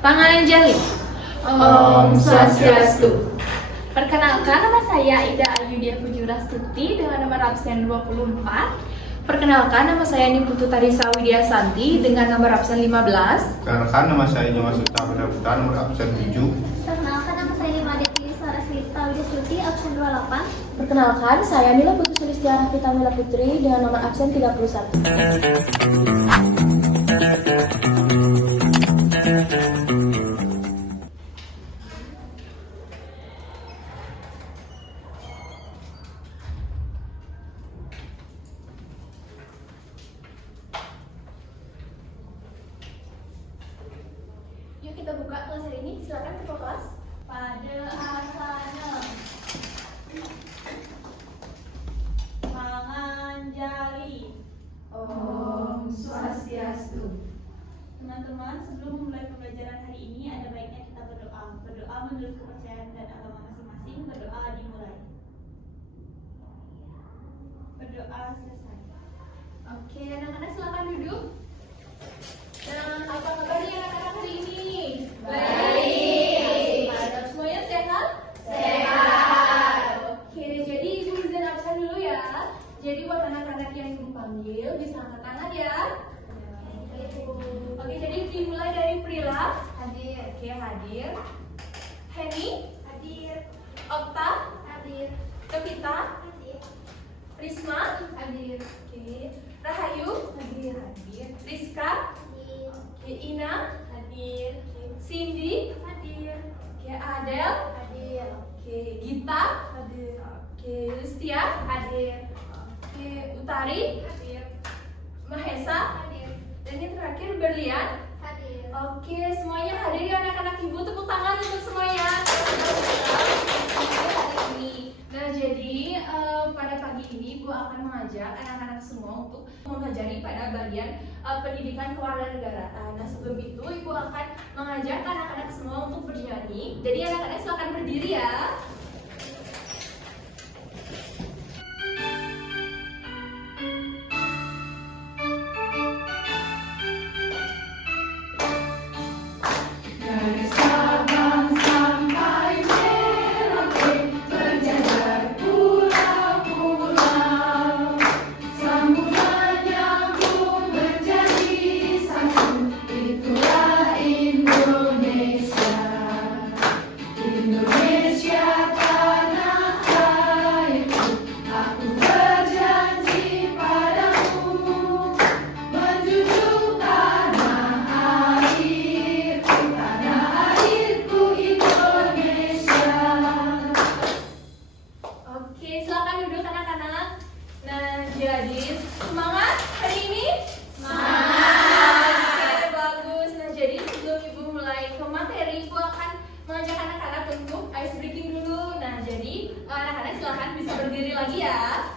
Panganjali. Om Swastiastu. Perkenalkan, nama saya Ida Ayudia Pujurastuti dengan nomor absen 24. Perkenalkan, nama saya Niputu Tarisa Widya Santi dengan nomor absen 15. Perkenalkan, nama saya Nyoman Sultan Putra nomor absen 7. Perkenalkan, nama saya Nima Detini Sarasmita Widya absen 28. Perkenalkan, saya Nila Putri Sulistiana Vitamila Putri dengan nomor absen 31. Yuk kita buka kelas hari ini, silakan ketua kelas. Pada asana Panganjali. Om Swastiastu. Teman-teman, sebelum memulai pembelajaran hari ini ada baiknya kita berdoa. Berdoa menurut kepercayaan dan agama masing-masing. Berdoa dimulai. Berdoa selesai. Oke, anak-anak silakan duduk. Nah, apa kabarnya anak-anak hari ini? Baik. Mantap, semuanya sehat? Sehat. Oke, jadi ibu izin absen dulu ya. Jadi buat anak-anak yang ibu panggil bisa angkat tangan ya. Oke, jadi dimulai dari Prila. Hadir. Oke, hadir. Henny, Hadir. Okta, Hadir. Kevita, Hadir. Risma, Hadir. oke, Rahayu, Hadir. hadir. Rizka, Hadir. oke, Ina, Hadir. Cindy, Hadir. oke, Adel, Hadir. oke, Gita, Hadir. oke, Listia, Hadir. oke, Utari, Hadir. Mahesa, Hadir. dan yang terakhir Berlian. Hadir. Oke, semuanya hadir ya anak-anak ibu, tepuk tangan untuk semuanya. Hari ini. Nah, jadi pada pagi ini ibu akan mengajak anak-anak semua untuk mempelajari pada bagian pendidikan kewarganegaraan. Nah, sebelum itu ibu akan mengajak anak-anak semua untuk bernyanyi. Jadi anak-anak silakan berdiri ya. Dari Sabang sampai Merauke berjajar pulau-pulau, sambutannya pun menjadi satu. Itulah Indonesia, Indonesia tanah airku. Aku berjanji padamu menjunjung tanah airku, tanah airku Indonesia. Oke, silakan duduk anak-anak. Nah, jadi semangat hari ini? Semangat. Oke, bagus. Nah, jadi sebelum ibu mulai ke materi, ibu akan mengajak anak-anak untuk ice breaking dulu. Nah, jadi anak-anak silakan bisa berdiri lagi ya.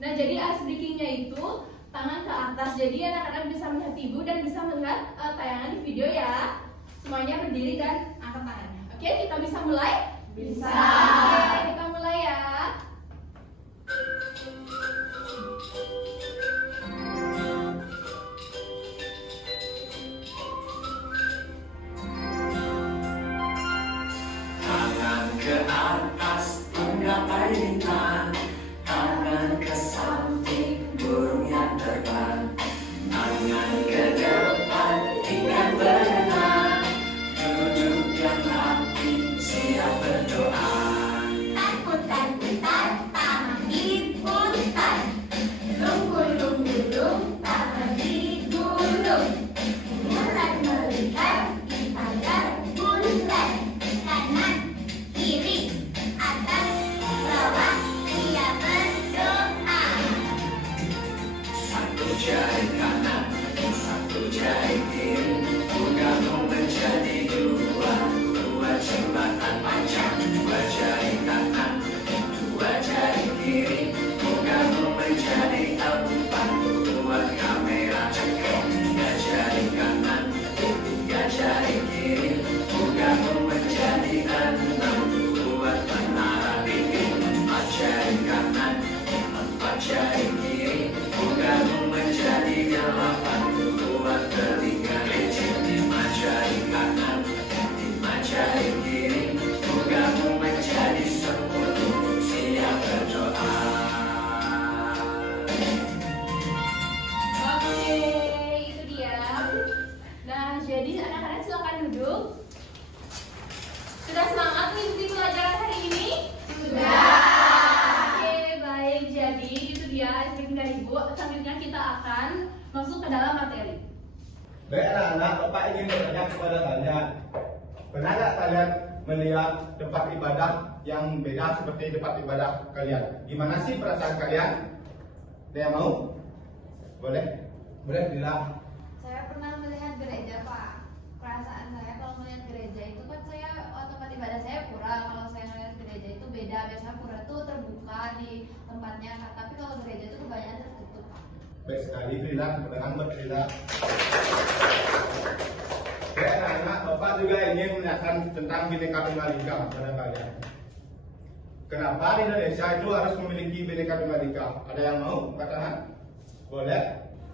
Nah, jadi ice breakingnya itu tangan ke atas. Jadi anak-anak bisa melihat ibu dan bisa melihat tayangan di video ya. Semuanya berdiri dan angkat tangannya. Oke, kita bisa mulai? Bisa. Oke, kita mulai ya. Tangan ke atas, menggapai lintang. Tangan ke samping, burung yang terbang. Tangan ke depan, ikan berenang. Duduk dan rapi, siap berdoa. Takut-takutan, tangan diputar. Lunggul-lunggulung, tangan digulung. Bulan melingkar, dipagar bulan. Kanan, kiri, atas, bawah, dia berdoa. Satu jari kanan, satu jari kiri. Bergabung menjadi dua. Dua jembatan panjang, dalam materi. Baik anak-anak, Bapak ingin bertanya kepada kalian. Pernah nggak kalian melihat tempat ibadah yang beda seperti tempat ibadah kalian? Gimana sih perasaan kalian? Ada yang mau? Boleh? Boleh bilang. Saya pernah melihat gereja, Pak. Perasaan saya kalau melihat gereja itu kan tempat ibadah saya pura. Kalau saya melihat gereja itu beda. Biasanya pura itu terbuka di tempatnya, tapi kalau gereja itu kebanyakan tertutup, Pak. Baik sekali, Frida. Kemudian buat Frida. Baik anak-anak, Bapak juga ingin menanyakan tentang Bhinneka Tunggal Ika kepada kalian. Kenapa di Indonesia itu harus memiliki Bhinneka Tunggal Ika? Ada yang mau katakan? Boleh?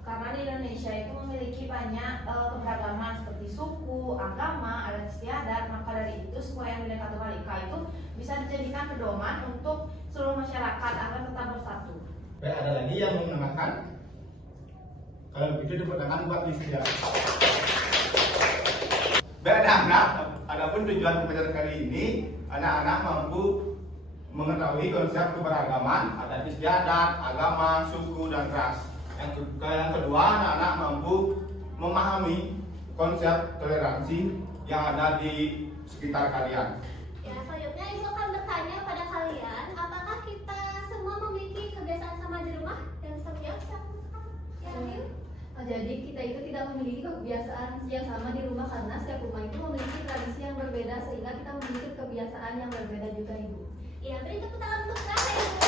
Karena di Indonesia itu memiliki banyak keberagaman seperti suku, agama, adat istiadat. Maka dari itu supaya Bhinneka Tunggal Ika itu bisa dijadikan pedoman untuk seluruh masyarakat agar tetap bersatu. Baik, ada lagi yang mau menambahkan? Kalau begitu tepuk tangan buat Listia. Baik anak-anak, adapun tujuan pembelajaran kali ini, anak-anak mampu mengetahui konsep keberagaman, adat istiadat, agama, suku, dan ras. Yang kedua, anak-anak mampu memahami konsep toleransi yang ada di sekitar kalian. Ya, selanjutnya Ibu akan bertanya pada kalian, apakah kita semua memiliki kebiasaan sama di rumah? Dan bisa menjawab siapa? Jadi kita itu tidak memiliki kebiasaan yang sama di rumah karena setiap rumah itu memiliki tradisi yang berbeda sehingga kita memiliki kebiasaan yang berbeda juga, Ibu. Ya, beri tepuk tangan untuk saya, Ibu.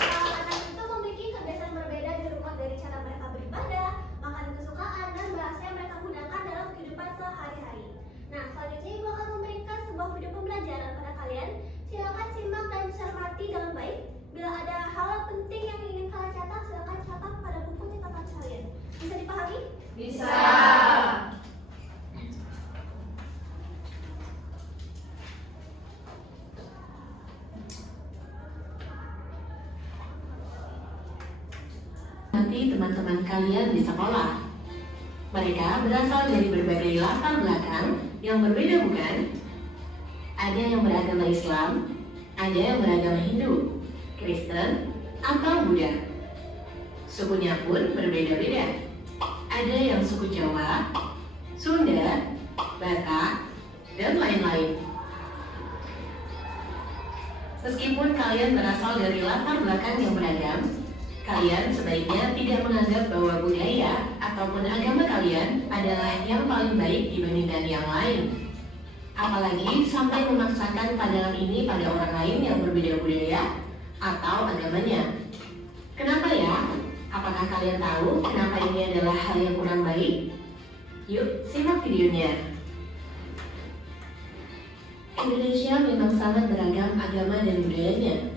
Ya, anak itu memiliki kebiasaan berbeda di rumah dari cara mereka beribadah, makanan kesukaan, dan bahasa yang mereka gunakan dalam kehidupan sehari-hari. Nah, selanjutnya Ibu akan memberikan sebuah video pembelajaran pada kalian. Silakan simak dan cermati dengan baik. Bila ada hal penting yang ingin kalian catat, silakan catat pada buku catatan kalian. Bisa dipahami? Bisa. Nanti teman-teman kalian di sekolah. Mereka berasal dari berbagai latar belakang yang berbeda, bukan? Ada yang beragama Islam, ada yang beragama Hindu, Kristen, atau Buddha. Sukunya pun berbeda-beda. Ada yang suku Jawa, Sunda, Batak, dan lain-lain. Meskipun kalian berasal dari latar belakang yang beragam, kalian sebaiknya tidak menganggap bahwa budaya ataupun agama kalian adalah yang paling baik dibandingkan yang lain. Apalagi sampai memaksakan pandangan ini pada orang lain yang berbeda budaya atau agamanya. Kenapa ya? Apakah kalian tahu kenapa ini adalah hal yang kurang baik? Yuk, simak videonya. Indonesia memang sangat beragam agama dan budayanya.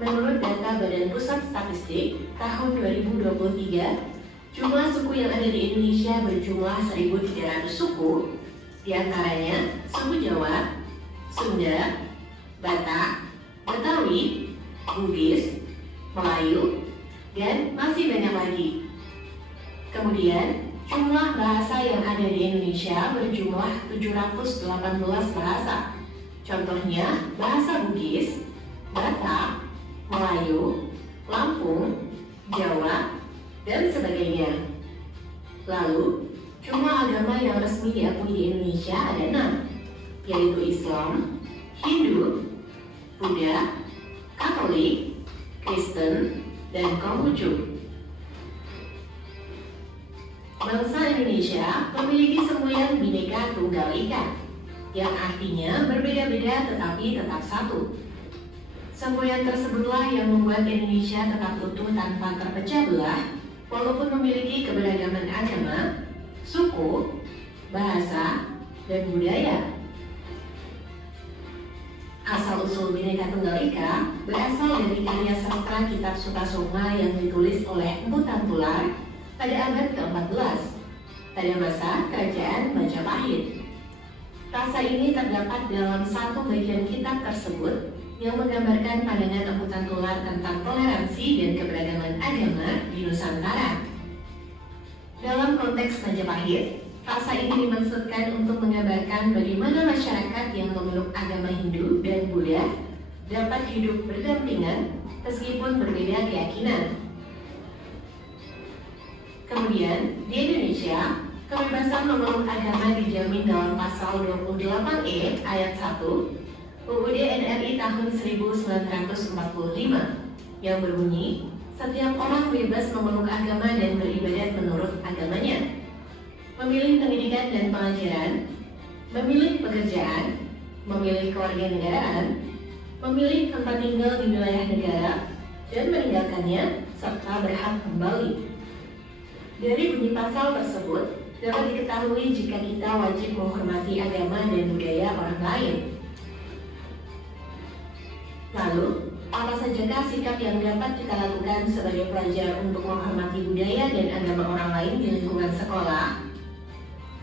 Menurut data Badan Pusat Statistik tahun 2023, jumlah suku yang ada di Indonesia berjumlah 1.300 suku, di antaranya suku Jawa, Sunda, Batak, Betawi, Bugis, Melayu, dan masih banyak lagi. Kemudian, jumlah bahasa yang ada di Indonesia berjumlah 718 bahasa. Contohnya, bahasa Bugis, Batak, Melayu, Lampung, Jawa, dan sebagainya. Lalu, jumlah agama yang resmi diakui di Indonesia ada 6, yaitu Islam, Hindu, Buddha, Katolik, Kristen, dan Konghucu. Bangsa Indonesia memiliki semboyan Bhinneka Tunggal Ika, yang artinya berbeda-beda tetapi tetap satu. Semboyan tersebutlah yang membuat Indonesia tetap utuh tanpa terpecah belah, walaupun memiliki keberagaman agama, suku, bahasa, dan budaya. Asal-usul Bhinneka Tunggal Ika berasal dari karya sastra Kitab Sutasoma yang ditulis oleh Empu Tantular pada abad ke-14, pada masa Kerajaan Majapahit. Rasa ini terdapat dalam satu bagian kitab tersebut yang menggambarkan pandangan Empu Tantular tentang toleransi dan keberagaman agama di Nusantara. Dalam konteks Majapahit, rasa ini dimaksudkan untuk menggambarkan bagaimana masyarakat yang memeluk agama Hindu dan Buddha dapat hidup berdampingan meskipun berbeda keyakinan. Kemudian, di Indonesia, kebebasan memeluk agama dijamin dalam pasal 28E ayat 1 UUD NRI tahun 1945 yang berbunyi, setiap orang bebas memeluk agama dan beribadat menurut agamanya, memilih pendidikan dan pengajaran, memilih pekerjaan, memilih kewarganegaraan, memilih tempat tinggal di wilayah negara, dan meninggalkannya, serta berhak kembali. Dari bunyi pasal tersebut, dapat diketahui jika kita wajib menghormati agama dan budaya orang lain. Lalu, apa sajakah sikap yang dapat kita lakukan sebagai pelajar untuk menghormati budaya dan agama orang lain di lingkungan sekolah?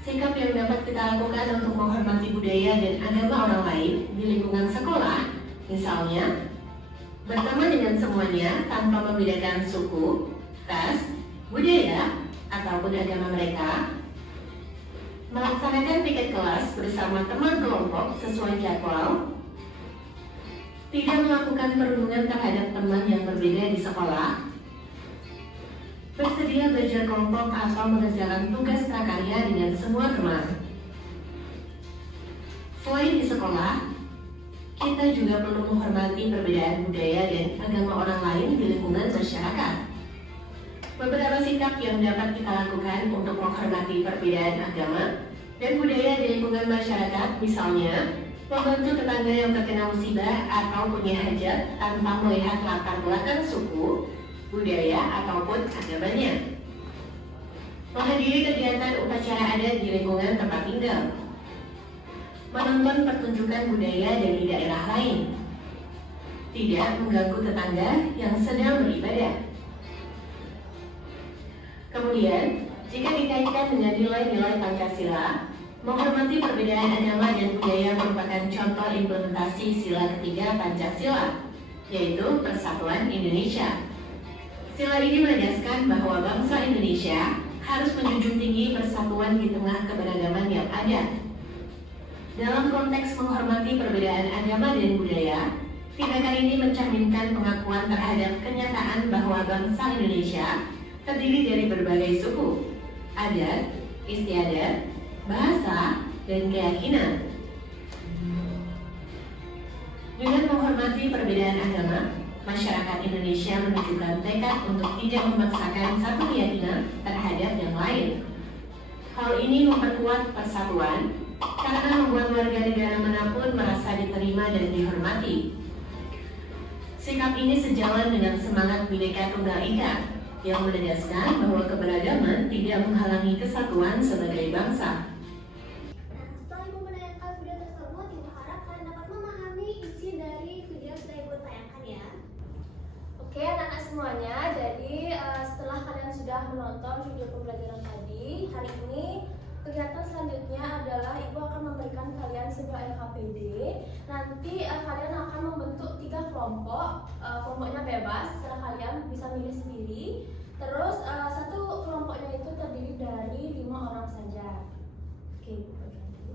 Sikap yang dapat kita lakukan untuk menghormati budaya dan agama orang lain di lingkungan sekolah, misalnya, berteman dengan semuanya tanpa membedakan suku, ras, budaya, ataupun agama mereka, melaksanakan piket kelas bersama teman kelompok sesuai jadwal, tidak melakukan perundungan terhadap teman yang berbeda di sekolah, bersedia belajar kelompok atau mengerjakan tugas prakarya dengan semua teman. Selain di sekolah, kita juga perlu menghormati perbedaan budaya dan agama orang lain di lingkungan masyarakat. Beberapa sikap yang dapat kita lakukan untuk menghormati perbedaan agama dan budaya di lingkungan masyarakat, misalnya membantu tetangga yang terkena musibah atau punya hajat tanpa melihat latar belakang suku, budaya, ataupun agamanya. Menghadiri kegiatan upacara adat di lingkungan tempat tinggal. Menonton pertunjukan budaya dari daerah lain. Tidak mengganggu tetangga yang sedang beribadah. Kemudian, jika dikaitkan dengan nilai-nilai Pancasila, menghormati perbedaan agama dan budaya merupakan contoh implementasi sila ketiga Pancasila, yaitu Persatuan Indonesia. Sila ini menegaskan bahwa bangsa Indonesia harus menjunjung tinggi persatuan di tengah keberagaman yang ada. Dalam konteks menghormati perbedaan agama dan budaya, tindakan ini mencerminkan pengakuan terhadap kenyataan bahwa bangsa Indonesia terdiri dari berbagai suku, adat, istiadat, bahasa, dan keyakinan. Dengan menghormati perbedaan agama, masyarakat Indonesia menunjukkan tekad untuk tidak memaksakan satu keyakinan terhadap yang lain. Hal ini memperkuat persatuan karena membuat warga negara manapun merasa diterima dan dihormati. Sikap ini sejalan dengan semangat Bhinneka Tunggal Ika yang menegaskan bahwa keberagaman tidak menghalangi kesatuan sebagai bangsa. Nah, setelah Ibu menayangkan video tersebut, Ibu harap kalian dapat memahami isi dari video yang sudah Ibu tayangkan ya. Oke anak-anak semuanya, jadi setelah kalian sudah menonton video pembelajaran tadi, hari ini kegiatan selanjutnya adalah Ibu akan memberikan kalian sebuah LKPD. Nanti kalian akan membentuk 3 kelompok, kelompoknya bebas, setelah kalian bisa milih sendiri. Terus satu kelompoknya itu terdiri dari 5 orang saja. Oke, Ibu berikan dulu.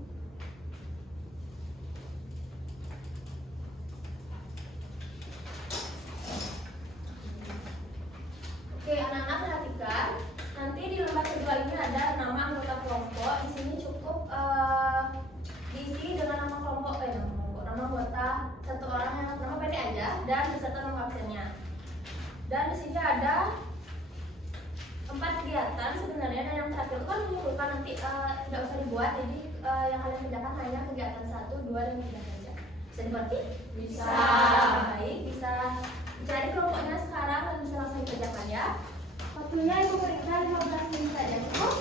Oke, anak-anak perhatikan. Nanti di lembar kedua ini ada nama anggota kelompok. Di sini cukup diisi dengan nama kelompok, nama anggota satu orang yang nama pendek aja dan beserta nama absennya. Dan di sini ada 4 kegiatan sebenarnya, dan yang terakhir kan mengumpulkan nanti tidak usah dibuat. Jadi yang kalian kerjakan hanya kegiatan 1, 2, dan 3 saja. Bisa dimengerti? Bisa. Baik, bisa cari kelompoknya sekarang dan bisa langsung dikerjakan ya. Waktunya Ibu berikan 15 menit saja, cukup?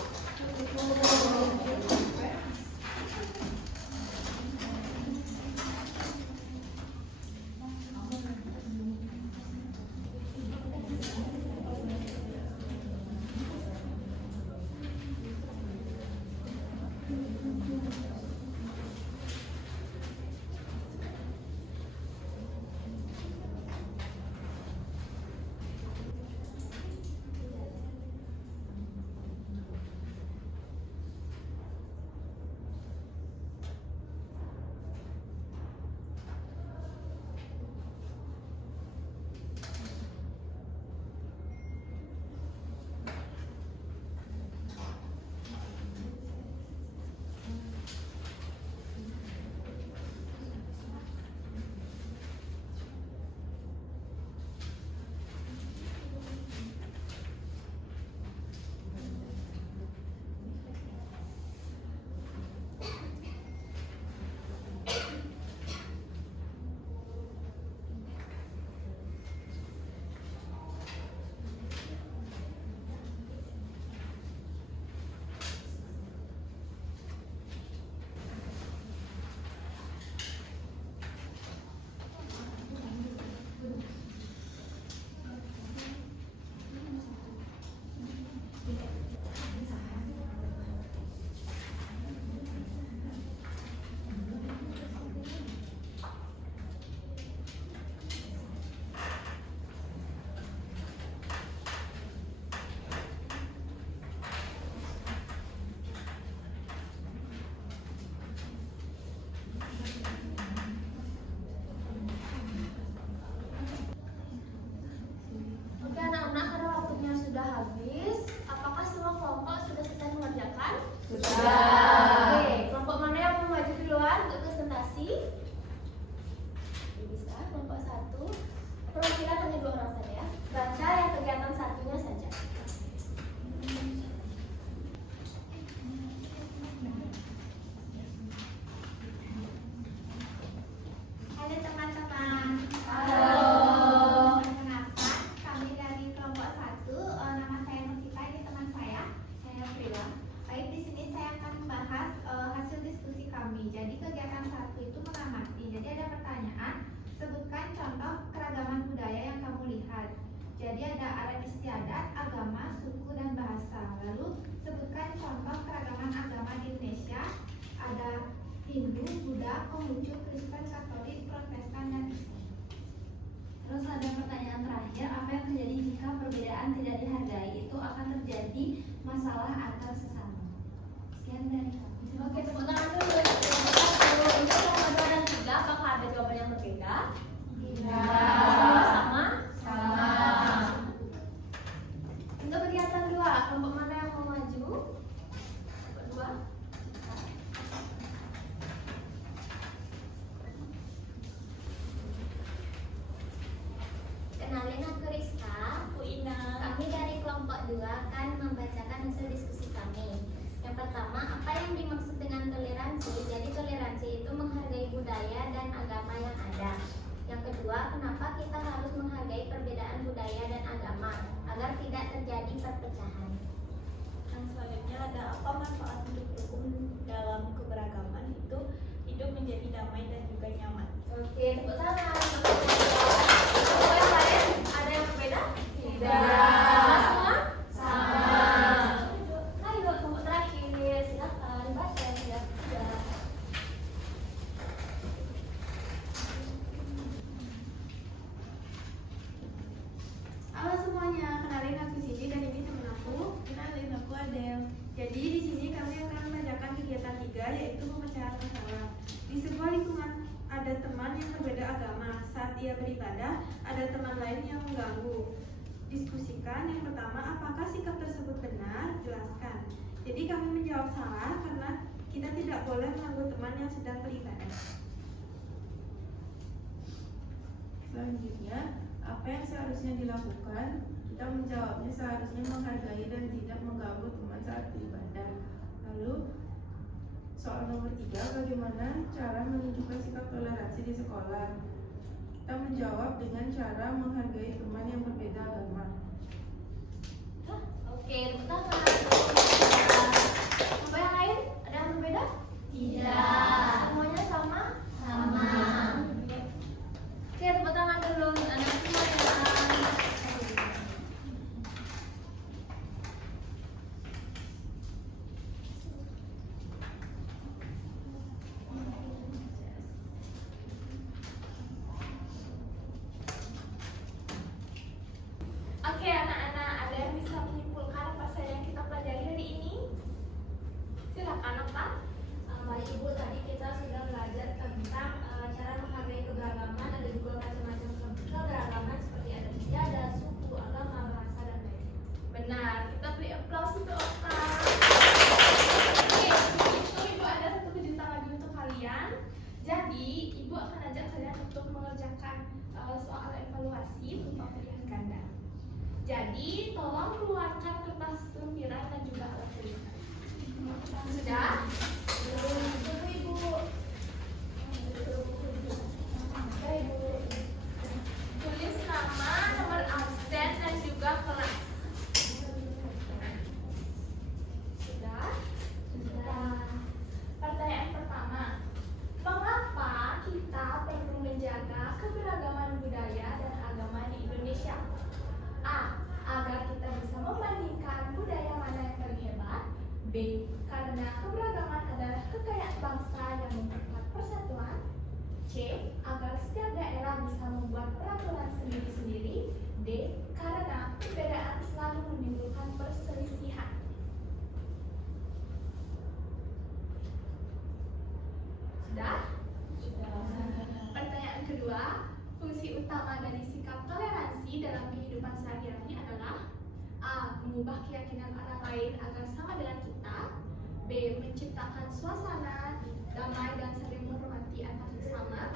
Perwakilan hanya 2 orang saja ya. Baca yang kegiatan satunya saja. Halo teman-teman. Halo. Perkenalkan, kami dari kelompok 1. Nama saya Nusita, ini teman saya Prila. Baik, di sini saya akan membahas hasil diskusi kami. Jadi kegiatan 1 itu mengamati. Jadi ada pertanyaan, sebutkan contoh keragaman budaya yang kamu lihat. Jadi ada adat istiadat, agama, suku, dan bahasa. Lalu sebutkan contoh keragaman agama di Indonesia. Ada Hindu, Buddha, Konghucu, Kristen, Katolik, Protestan, dan Islam. Terus ada pertanyaan terakhir, apa yang terjadi jika perbedaan tidak dihargai? Itu akan terjadi masalah antar sesama. Sekian dari kami. Oke, tepuk tangan dulu. Untuk nomor 2 dan 3, apakah ada jawaban yang berbeda? Sama? Sama. Untuk kegiatan 2, kelompok mana yang mau maju? Kelompok 2. Kenalin, aku Rizka. Aku Ina. Kami dari kelompok 2 akan membacakan hasil diskusi kami. Yang pertama, apa yang dimaksud dengan toleransi? Jadi toleransi itu menghargai budaya dan agama yang ada. Yang kedua, kenapa kita harus menghargai perbedaan budaya dan agama agar tidak terjadi perpecahan? Yang selanjutnya ada apa manfaat hidup rukun dalam keberagaman itu hidup menjadi damai dan juga nyaman. Oke, tepuk tangan. Apa yang lain? Ada yang berbeda? Tidak. Semua? Sama. Ayo, kelompok terakhir. Silakan baca yang sudah ada. Halo semuanya, kenalin aku Siti dan ini teman aku. Kenalin aku Adel. Jadi di sini kami akan mengerjakan kegiatan 3 yaitu pemecahan masalah. Di sebuah lingkungan ada teman yang berbeda agama. Saat ia beribadah, ada teman lain yang mengganggu. Diskusikan yang pertama, apakah sikap tersebut benar? Jelaskan. Jadi kami menjawab salah karena kita tidak boleh mengganggu teman yang sedang beribadah. Selanjutnya, apa yang seharusnya dilakukan? Kita menjawabnya seharusnya menghargai dan tidak mengganggu teman saat beribadah. Lalu soal nomor 3, bagaimana cara menunjukkan sikap toleransi di sekolah? Kita menjawab dengan cara menghargai teman yang berbeda agama. Oke, tepuk tangan. Apa yang lain? Ada yang berbeda? Tidak. Semuanya sama? Sama. Oke, tepuk tangan dulu untuk anak semuanya. Oke, anak-anak, ada yang bisa menyimpulkan apa saja yang kita pelajari hari ini? Silakan, apa? Baik Ibu, tadi kita sudah belajar tentang cara menghargai keberagaman. Ada juga macam-macam keberagaman seperti adat istiadat, suku, agama, bahasa, dan lain-lain. Benar, kita beri aplaus untuk Oka. Oke, itu Ibu ada satu kejutan lagi untuk kalian. Jadi, Ibu akan ajak kalian untuk mengerjakan soal evaluasi berupa pilihan ganda. Jadi, tolong keluarkan kertas lempiran dan juga alat tulisan. Sudah? Tunggu Ibu. Oke, Ibu. Tulis nama, nomor absen, dan juga kelas. Sudah? Sudah. Pertanyaan pertama. Mengapa kita perlu menjaga keberagaman budaya dan agama di Indonesia? A. Agar kita bisa membandingkan budaya mana yang paling hebat. B. Karena keberagaman adalah kekayaan bangsa yang memperkuat persatuan. C. Agar setiap daerah bisa membuat peraturan sendiri-sendiri. D. Karena perbedaan selalu menimbulkan perselisihan. Sudah? Pertanyaan kedua, fungsi utama dari sikap toleransi dalam kehidupan sehari-hari adalah A. Mengubah keyakinan orang lain agar sama dengan kita. B. Menciptakan suasana damai dan saling menghormati antar sesama.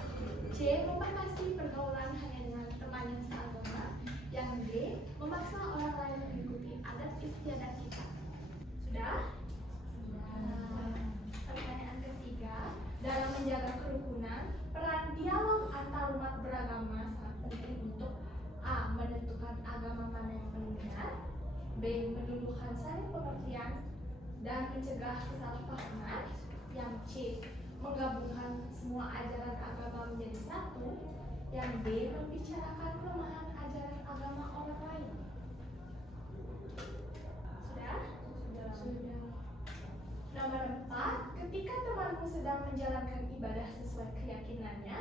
C. Membatasi pergaulan hanya dengan teman yang sama. B. Menumbuhkan saling pengertian dan mencegah kesalahpahaman. Yang C. Menggabungkan semua ajaran agama menjadi satu. Yang D. Membicarakan kelemahan ajaran agama orang lain. Sudah. Nomor 4, ketika temanmu sedang menjalankan ibadah sesuai keyakinannya,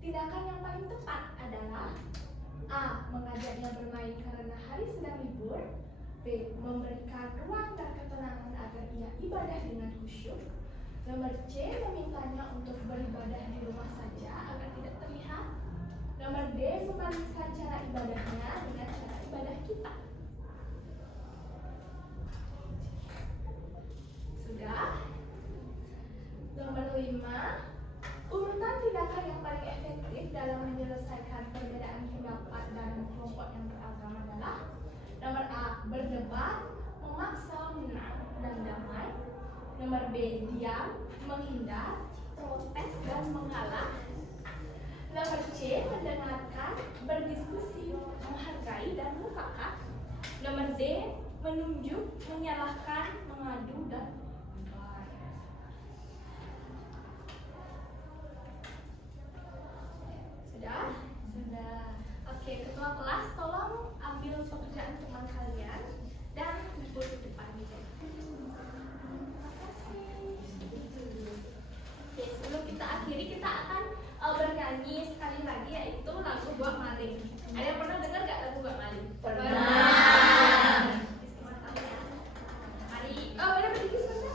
tindakan yang paling tepat adalah A. Mengajaknya bermain karena hari sedang libur. B. Memberikan ruang dan ketenangan agar ia ibadah dengan khusyuk. Nomor C. Memintanya untuk beribadah di rumah saja agar tidak terlihat. Nomor D. Membandingkan cara ibadahnya dengan cara ibadah kita. Sudah. Nomor 5, urutan tindakan yang paling efektif dalam menyelesaikan perbedaan pendapat dalam kelompok yang beragama adalah nomor A. Berdebat, memaksa menang dan damai. Nomor B. Diam, menghindar, protes dan mengalah. Nomor C. Mendengarkan, berdiskusi, menghargai dan mufakat. Nomor D. Menunjuk, menyalahkan, mengadu dan Sudah. Oke, ketua kelas tolong ambil pekerjaan teman kalian dan duduk di depan meja. Terima kasih. Oke, sebelum kita akhiri kita akan bernyanyi sekali lagi yaitu lagu Buak Maling. Ada yang pernah dengar gak lagu Buak Maling? Pernah. Mari, boleh berdiri sebentar?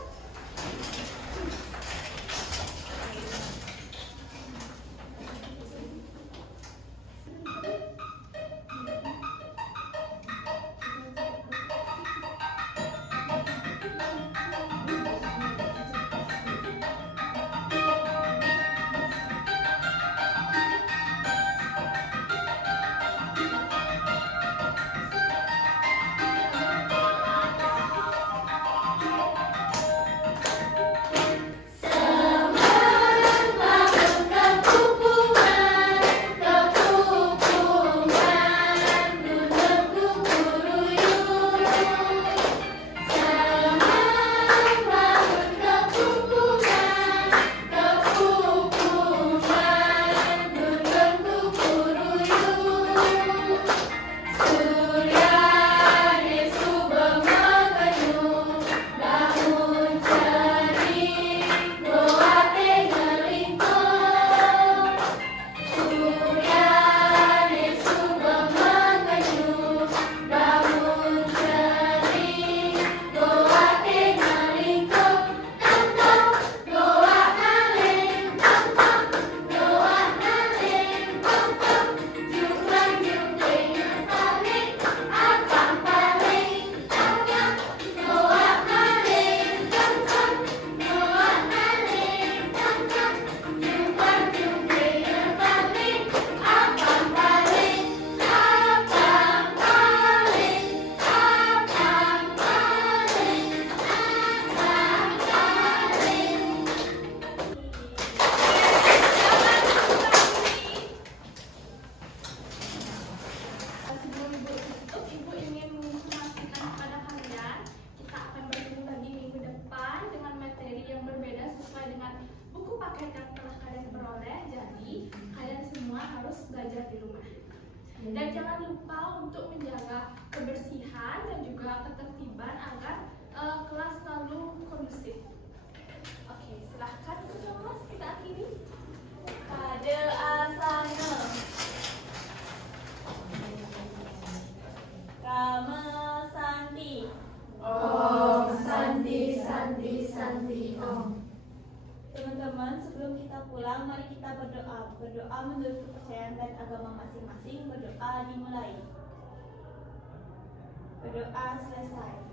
Dan jangan lupa untuk menjaga kebersihan dan juga ketertiban agar kelas selalu kondusif. Oke, silahkan ketua kelas kita akhiri. Pada asana Rama Santi Om Santi Santi Santi Om. Teman-teman, sebelum kita pulang, mari kita berdoa. Berdoa menurut kepercayaan dan agama masing-masing. Berdoa dimulai. Berdoa selesai.